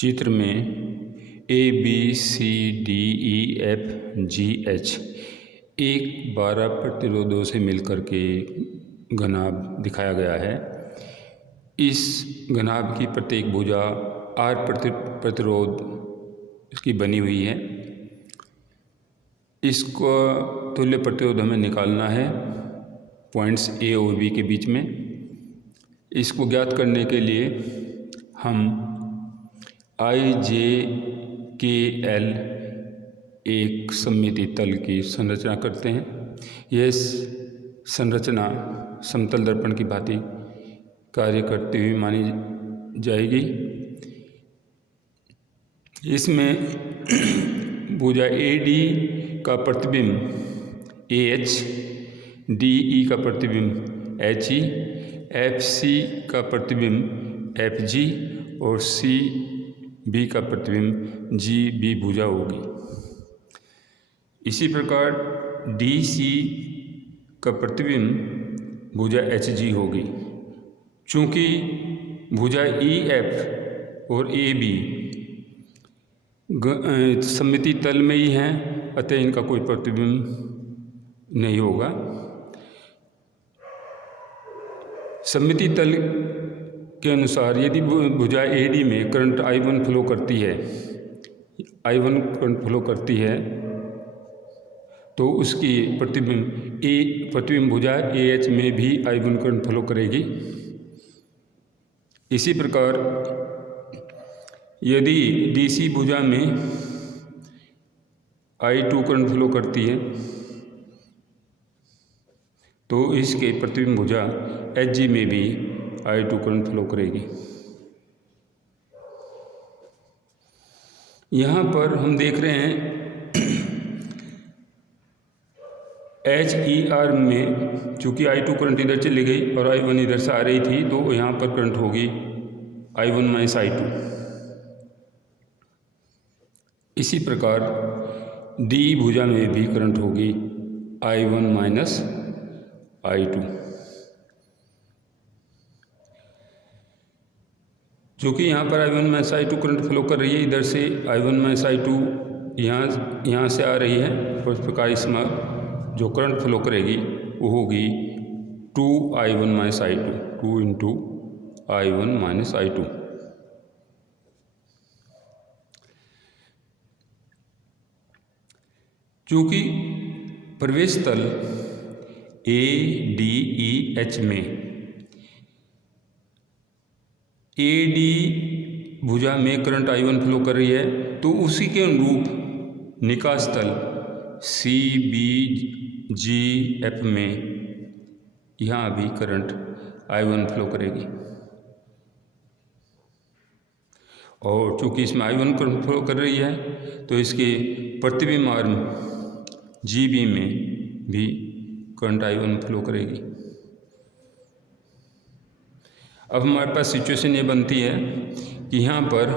चित्र में ABCDEFGH एक 12 प्रतिरोधों से मिलकर के घनाभ दिखाया गया है। इस घनाभ की प्रत्येक भुजा R प्रतिरोध इसकी बनी हुई है। इसको तुल्य प्रतिरोध हमें निकालना है पॉइंट्स A और B के बीच में। इसको ज्ञात करने के लिए हम IJKL एक सममिति तल की संरचना करते हैं। यह संरचना समतल दर्पण की भांति कार्य करती हुई मानी जाएगी। इसमें भुजा AD का प्रतिबिंब AH, DE का प्रतिबिंब HE, FC का प्रतिबिंब FG और CB का प्रतिबिंब GB भुजा होगी। इसी प्रकार DC का प्रतिबिंब भुजा HG होगी। चूँकि भुजा EF और AB सममिति तल में ही हैं, अतः इनका कोई प्रतिबिंब नहीं होगा। सममिति तल के अनुसार यदि भुजा AD में करंट I1 फ्लो करती है, तो उसकी प्रतिबिंब भुजा AH में भी I1 करंट फ्लो करेगी। इसी प्रकार यदि DC भुजा में I2 करंट फ्लो करती है, तो इसके प्रतिबिंब भुजा HG में भी I2 करंट फ्लो करेगी। यहाँ पर हम देख रहे हैं HER में चूँकि I2 करंट इधर चली गई और I1 इधर से आ रही थी, तो यहाँ पर करंट होगी I1 माइनस I2। इसी प्रकार D भुजा में भी करंट होगी I1 माइनस I2। चूँकि यहाँ पर I1 minus I2 current flow कर रही है, इधर से I1 माइनस I2 यहाँ से आ रही है, और इस प्रकार इसमें जो करंट फ्लो करेगी वो होगी 2I1 minus I2, 2 into I1 minus I2। चूँकि प्रवेश तल ADEH में AD भुजा में करंट I1 फ्लो कर रही है, तो उसी के अनुरूप निकास तल CBGF में यहाँ भी करंट I1 फ्लो करेगी। और चूँकि इसमें I1 करंट फ्लो कर रही है, तो इसके प्रतिबिंब आर्म GB में भी करंट I1 फ्लो करेगी। अब हमारे पास सिचुएशन ये बनती है कि यहाँ पर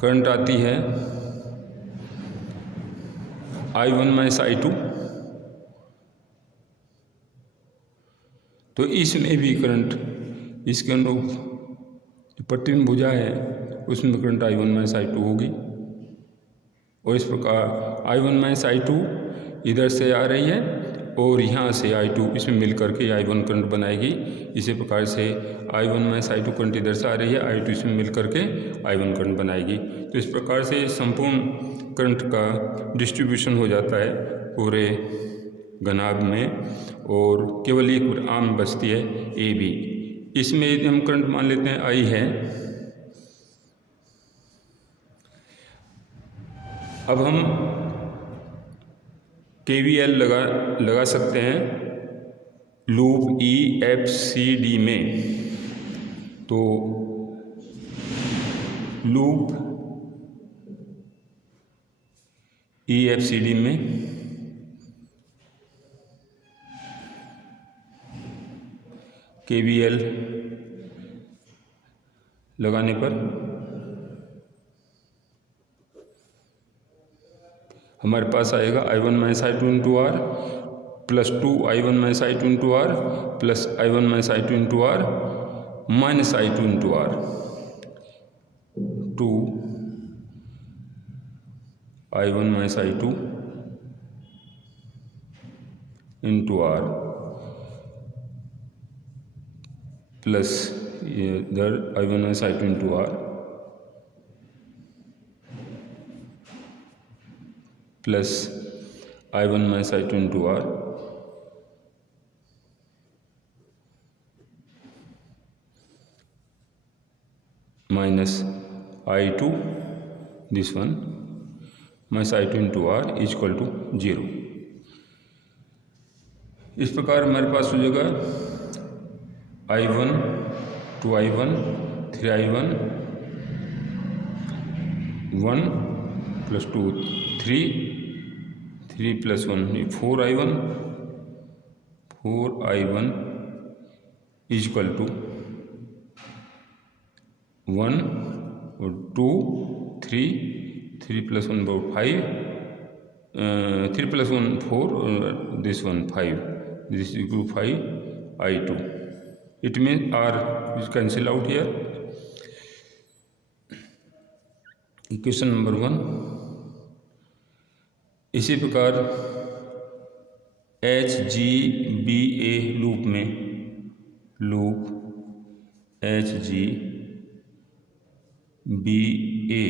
करंट आती है I1 माइनस I2, तो इसमें भी करंट इसके अनुरूप प्रतिबिंब भुजा है उसमें करंट I1 माइनस I2 होगी। और इस प्रकार I1 माइनस I2 इधर से आ रही है और यहाँ से I2 इसमें मिल करके I1 करंट बनाएगी। इसी प्रकार से I1 माइनस I2 करंट इधर से आ रही है, I2 इसमें मिल करके I1 करंट बनाएगी। तो इस प्रकार से संपूर्ण करंट का डिस्ट्रीब्यूशन हो जाता है पूरे घनाभ में, और केवल एक आर्म बचती है AB। इसमें यदि हम करंट मान लेते हैं I है, अब हम KVL लगा सकते हैं लूप EFCD में। तो लूप EFCD में KVL लगाने पर हमारे पास आएगा I1 minus I2 into R plus 2I1 minus I2 into R plus I1 minus I2 into R minus I2 into R 2 I1 minus I2 into R plus the I1 minus I2 into R plus I1 minus I2 into R minus I2 this one minus I2 into R is equal to 0। इस प्रकार हमारे पास हो जाएगा I1 2I1 3I1 1 plus 2 3 plus 1 4I1 is equal to 1 और 2 3 plus 1 about 5 3 plus 1 4 this one 5 this is equal to 5 I2। It means R is cancel out here। Equation number 1। इसी प्रकार HGBA loop में HGBA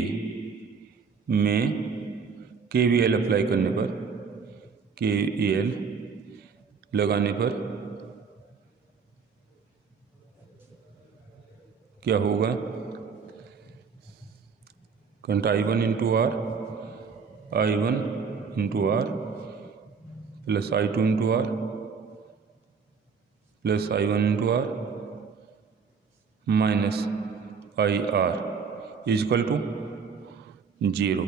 में KVL apply करने पर KVL लगाने पर क्या होगा? Current I1 into R plus I2 into R plus I1 into R minus IR is equal to 0।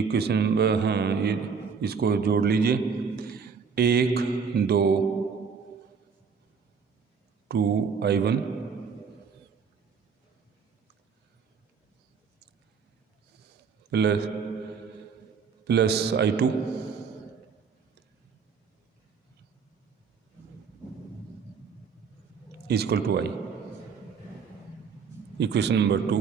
Equation हाँ ये इसको जोड़ लीजिए 1 2 2I1 plus I2 is equal to I। Equation number 2।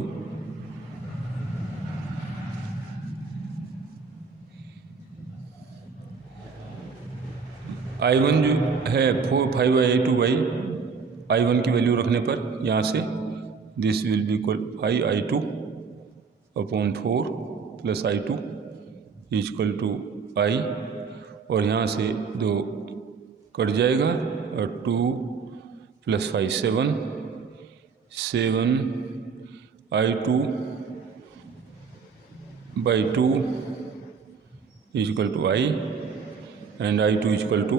I1 जो है 5I2 I1 की वैल्यू रखने पर यहाँ से this will be equal 5I2 upon 4 plus I2 is equal to I और यहाँ से 2 कट जाएगा और 2 plus 5 7 I2 by 2 is equal to I and I2 is equal to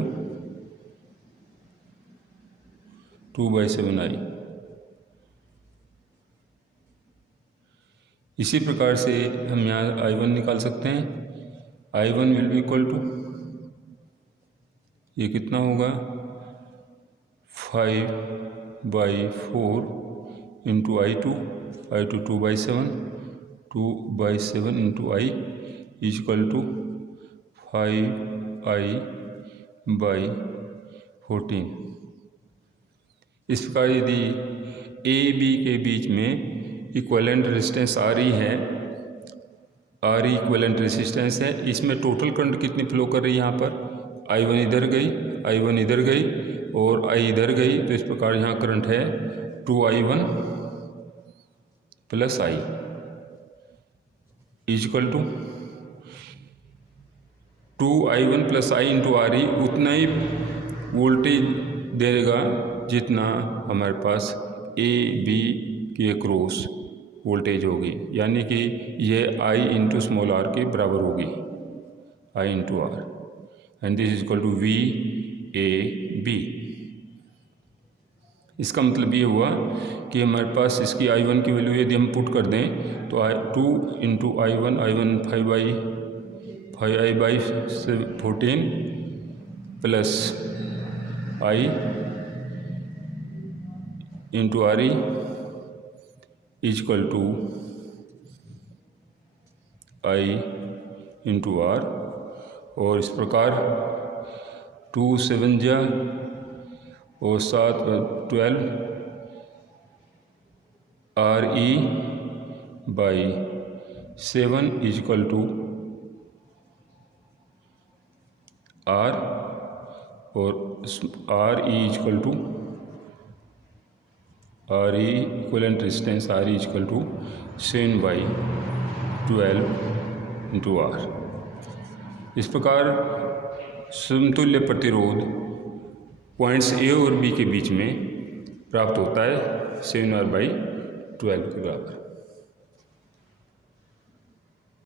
2 by 7I। इसी प्रकार से हम यहाँ I1 निकाल सकते हैं। I1 will be equal to ये कितना होगा 5 by 4 into I2 2 by 7 into I is equal to 5I by 14। इस प्रकार यदि A B के बीच में इक्विवेलेंट रेजिस्टेंस आ रही है R इक्विवेलेंट रेजिस्टेंस है, इसमें टोटल करंट कितनी फ्लो कर रही है यहाँ पर I1 इधर गई और I इधर गई, तो इस प्रकार यहाँ करंट है 2I1 plus I is equal to 2I1 plus I into RE उतना ही वोल्टेज देगा जितना हमारे पास A B के क्रॉस वोल्टेज होगी, यानी कि यह I इंटू स्मॉल r के बराबर होगी I into R and this is equal to VAB। इसका मतलब ये हुआ कि हमारे पास इसकी I1 की वैल्यू यदि हम पुट कर दें तो 2 into I1 5I by 14 plus I into RE is equal to I into R और इस प्रकार 2 7 जा और 7 12 R E by 7 is equal to R, और R E is equal to R E equivalent resistance R E is equal to 7/12 into R. इस प्रकार समतुल्य प्रतिरोध पॉइंट्स ए और बी के बीच में प्राप्त होता है 7R/12 के बराबर।